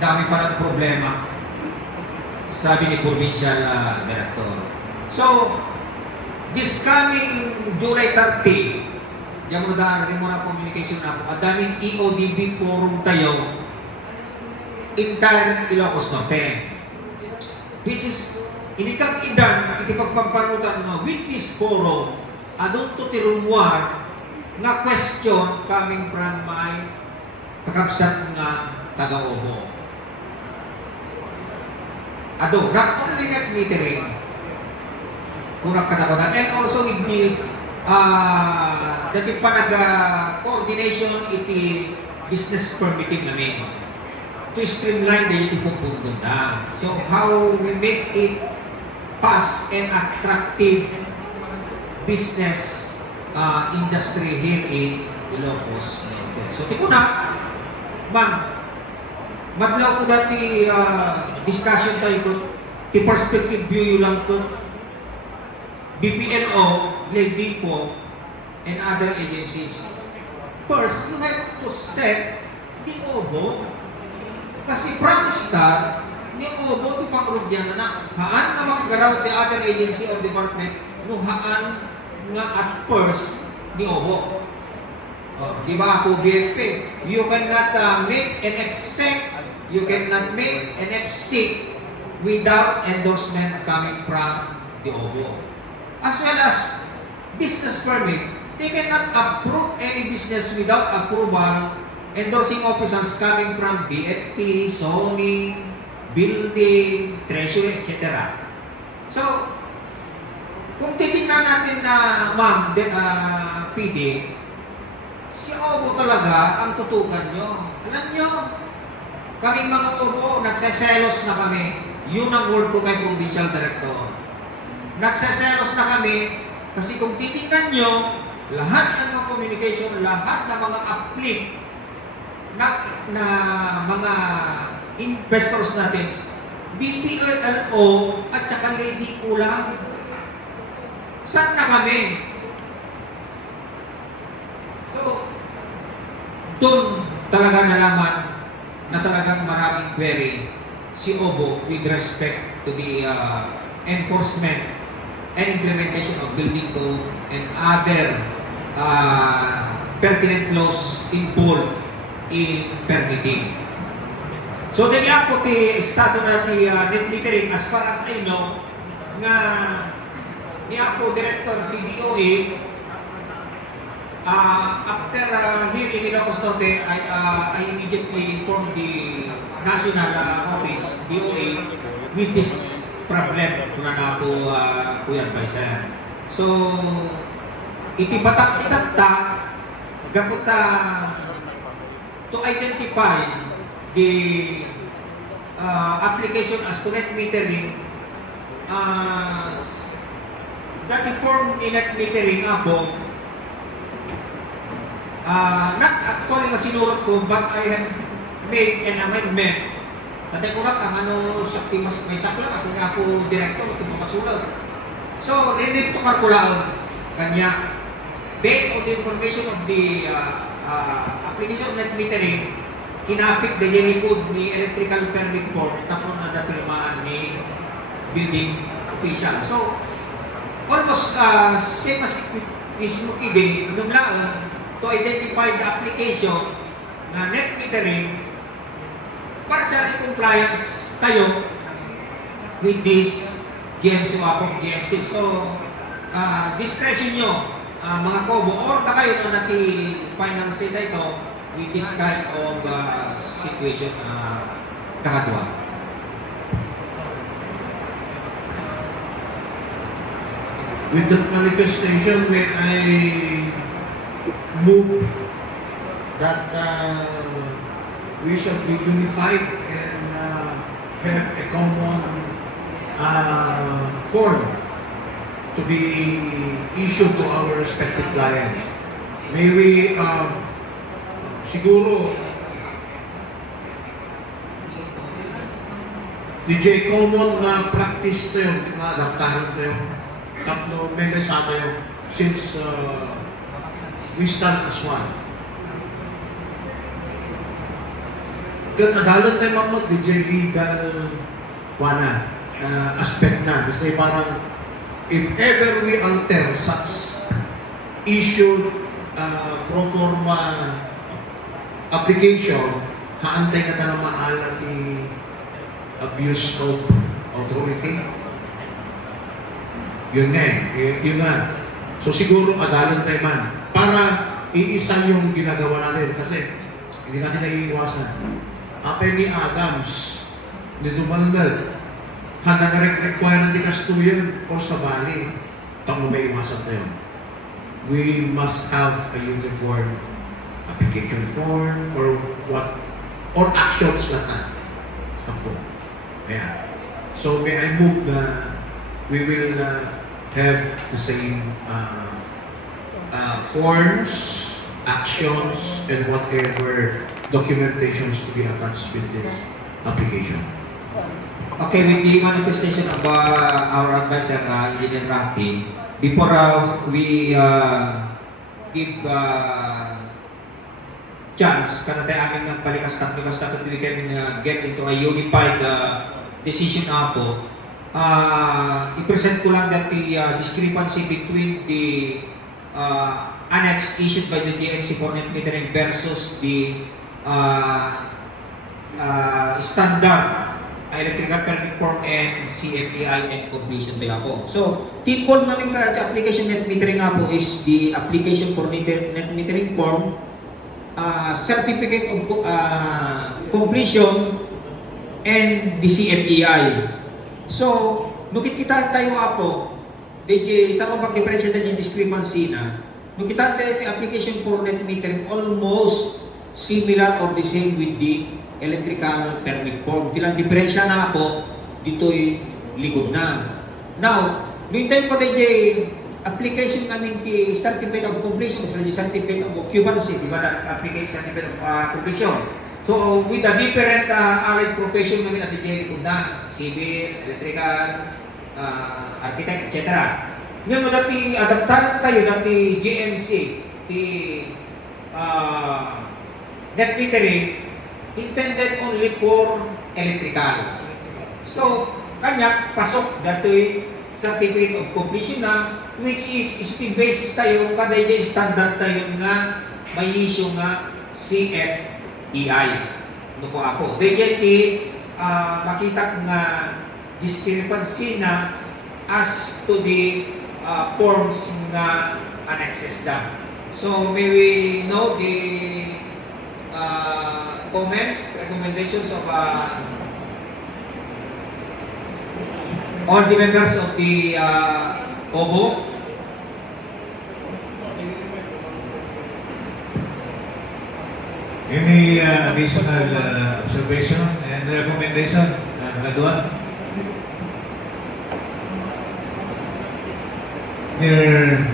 dami pa ng problema, sabi ni Provincial Director. So, this coming July 30, diyan mo na communication na po, adaming EODB forum tayo, entire Ilocos Norte. Which is, hindi kang idan, itipagpampanutan no, with this forum, adun to tirumwar, nga question coming from my kakabsat nga taga-Obo. Ado, not only net metering, kurang katakutan, and also with the dati pa nag-coordination iti business permitting namin to streamline the ipupunto na. So, how we make it fast and attractive business industry here in Ilocos. So, tiko na, ma'am, madlaw ko dati discussion tayo ko, the perspective view lang ko, BPLO, LEDIPO, and other agencies. First, you have to set the OBO. Kasi from the start, ni OBO, di pakrugyan na haan na makagaraw the other agency or department, no haan nga at first ni OBO. Di ba ako BFP? You cannot make an exec, you cannot make an FC without endorsement coming from the OBO. As well as business permit, they cannot approve any business without approval, endorsing officers coming from BFP, zoning, building, treasury, etc. So, kung titignan natin na ma'am, PD, si OBO talaga ang tutukan nyo. Alam nyo, kaming mga OBO, nagseselos na kami. Yun ang word ko kay Provincial Director. Nagseselos na kami kasi kung titignan nyo, lahat ng mga communication, lahat ng mga applicant na mga investors natin, BPLO at saka LEDIPO lang. Saan na kami? So, doon talaga nalaman na talagang maraming query si OBO with respect to the enforcement and implementation of building code and other pertinent laws involved in permitting. So, dali ako ti estado na ti net metering as far as I know nga ni ako Director PDOE after hearing in Ilocos Norte, I immediately informed the National Office, DOE, with this problem na ako Kuya Advisor. So, itibatak-itatta gaputa to identify the application as to net metering that inform in net metering ako not actually nga sinurot ko but I have made an amendment. Tatay kurat ang ano sakti mas may saklang ako nga ako director ito masulat. So, rinip to karkulaon kanya based on the information of the application of net metering, kinapit the record ni electrical permit board tapos na dapirmaan ni building official. So, almost same as mismo ide, nung laan to identify the application na net metering para sa compliance tayo with this GMC o apong GMC. So, discretion nyo, mga kobo, or na kayo na naki-finance ito with this kind of situation kakatuwa. With that manifestation, may I move that we shall be unified and have a common form to be issued to our respective clients. May we siguro DJ common na practice to yun, na-adaptahan to yun. Tatlo members sa tayo since we start as one. Yun, adalan tayo mamot, DJ legal aspect na. Kasi parang, if ever we alter such issued pro forma application, haantay ka na maalat ni abuse of authority. Yun nga yun nga. So siguro adalan tayo man. Para iisa yung ginagawa natin. Kasi hindi natin naiiwasan. Apay ni Adams, ni Dumalnad, handa na require ng dikastuyan o sa bali, itong may iwasan tayo. We must have a uniform application form or what, or actions lahat. Ako. Yeah. So may I move na we will have the same forms, actions, and whatever documentations to be attached with this application. Okay, with the manifestation of our advisor, Engineer Rafi, before we give chance, kana tayo aming palikastak that we can get into a unified decision na po, i-present ko lang that the discrepancy between the annex issued by the GMC for net metering versus the standard electrical permit form and CFEI and completion tayo po. So, tinpon namin ka the application net metering nga po is the application for net metering form, certificate of completion, and the CFEI. So, nukit kita tayo po, DJ, tanong pag-differentiate na yung discrepancy na, nukit tayo yung application for net metering almost similar or the same with the electrical permit form. Tilang diferensya na po, dito'y likod na. Now, nung tayo po DJ, application namin the certificate of completion, so the certificate of occupancy, di ba na application certificate of completion. So, with the different allied profession namin at DJ likod na, civil, electrical, architect, etc. Ngayon mo dati adaptaran tayo dati GMC, the net metering intended only for electrical. So, kanya pasok dati certificate of completion na which is still basis tayo kada yung standard tayo nga may issue nga CFEI. Ano po ako? Dahil makita nga discrepancy na as to the forms nga annexes na. So, may we know the recommendations of all the members of the OBO. Any additional observation and recommendation, Adwan? Near